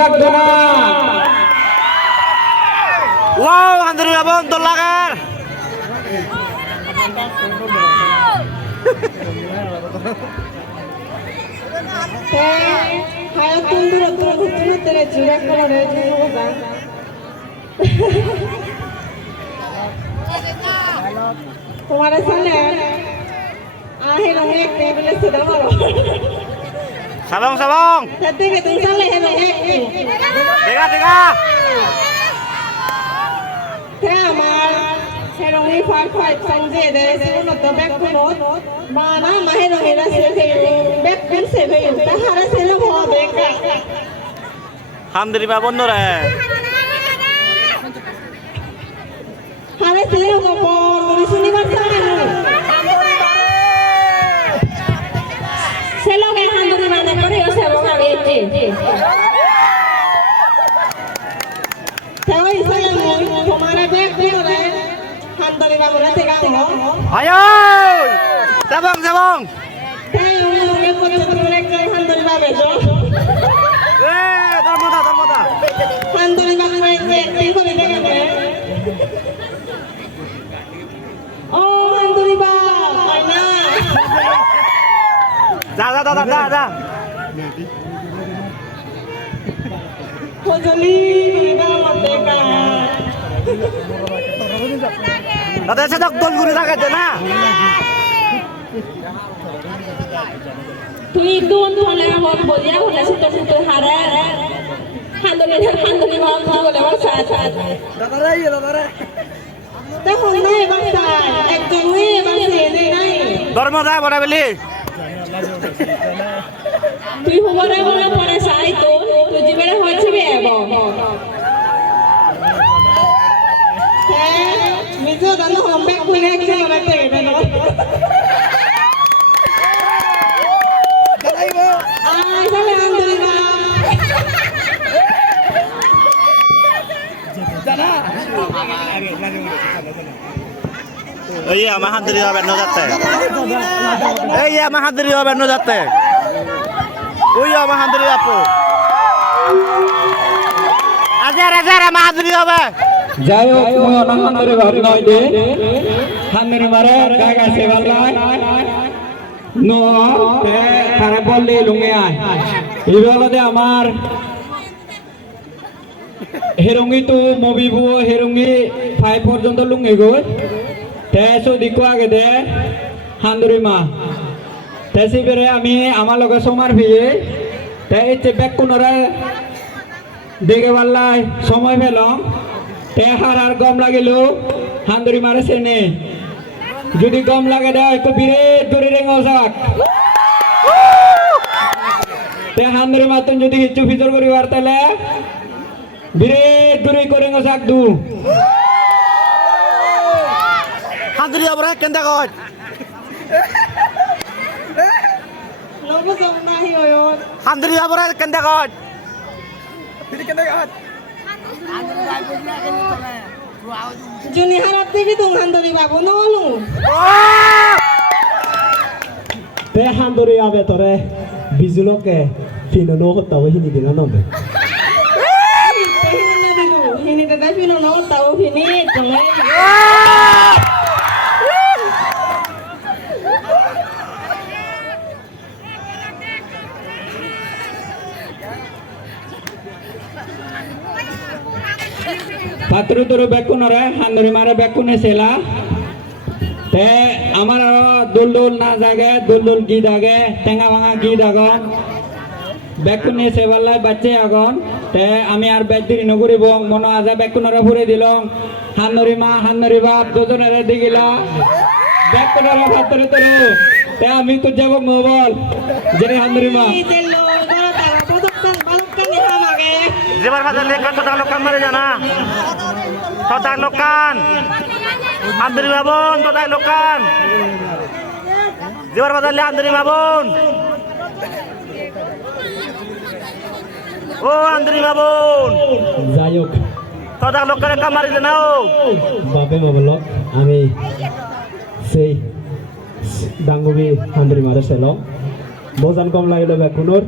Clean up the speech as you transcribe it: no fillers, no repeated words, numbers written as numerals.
থাকতো না। ওয়াও আন্দরি বাবন তোর লাগার तुम्हारे सामने आहे ना एक टेबल से दबाओ sabong sabong सत्य के तुम साले है ना एक tega tega क्या हमार हेरोनी फाइव फाइव संजय दे से उन तो बैक को माना महेरोनी रसे से बैक पिन से भी तहारा से ना हो बेका আন্দরি বাবন রে हारे से हो por सुनी बात साले से लोग हांदरी माने करे से वो का बेचे Theo ý saya mau kemana bek boleh hantar ibu boleh tegang lo. ayo sabong sabong Theo yang mau boleh ke hantar ibu bejo. dar moda Hantar ibu boleh ke boleh tegang lo. Oh hantar ibu, mana? da Kojoli ibu mau tegang. দাদা সাথে দল ঘুরে রাখাতে না তুই দুন হলে আমার বলিয়া হলে সে তো হারে হান্দলি মাল বলে আমার সাথ দাদারে তখন নাই বাসা একজন হয়ে বাসে নাই ধর্ম যায় বড় বলি তুই হবরে বলে পরে সাই তো তুই জীবনে হয়েছে বেব হ্যাঁ মিজো দানো হম্বে কুইনে কি মনে করে না আই সালে আন্দরি না এই আমার হাতরি হবে ন যাতে এই আমার হাতরি হবে ন যাতে ওই আমার হাতরি আপু আজার আমার হাতরি হবে যাই হোক হান্দরি ভাব নয় দে হান্দরি মারে গাগা সেবালাই নো তে তারে বললে লুঙ্গে আয় এইবেলাতে আমার হেরঙ্গি তো মবিবু হেরঙ্গি 5 পর্যন্ত লুঙ্গে গই তেসো দিকো আগে দে হান্দরি মা তেসি বেরে আমি আমার লগে সমার ভিয়ে তে এতে ব্যাক কোনরে দেখে পাল্লাই সময় পেলাম তে হার আর গম লাগিল হান্দরি মারে সেনে যদি গম লাগে দেয় একটু বিরেট করে রেঙো যাক তে হান্দরি মাতন যদি হিচু ফিচর করি বার্তালে বিরেট করে করে রেঙো যাক দু হাতরি হবে কেন কয় Lobo sa unahi oyon. হাতরি হবে কেন কয় Juni harap tegi tung handori babu nolu. তে হান্দরি আবে তোরে বিজুলকে ফিনো নো হতা হইনি দিনা নবে Hini na bidu. Hini tata pino no tau hini tungai. পাত্র তোর বেকুনরে হান্দরি মারে বেকুনে সেলা তে আমার দোল দোল না জাগে দোল দোল গীত আগে টেঙ্গা ভাঙা গীত আগন বেকুনে সেবালাই বাচ্চে আগন তে আমি আর বেদ দিন নগরিব মনো আজা বেকুনরে ফুরে দিলং হান্দরি মা হান্দরি বাপ দুজনেরে দিগিলা বেকুনরে পাত্র তোর তে আমি তো যাব মোবাইল জেনে হান্দরি মা Telo tara tara balokkan ni hamage. যেবার ভাজা লেখান তো লোকান মারে জানা তো লোকান হাতরি বাবন তো লোকান যেবার ভাজা লে হাতরি বাবন ও হাতরি বাবন যাই হোক তো লোকান কামারি জানাও বাবে মোবাইল আমি সেই ডাঙ্গুবি হান্দরি মারে সেলাম বজান কম লাগিল বেকুনোর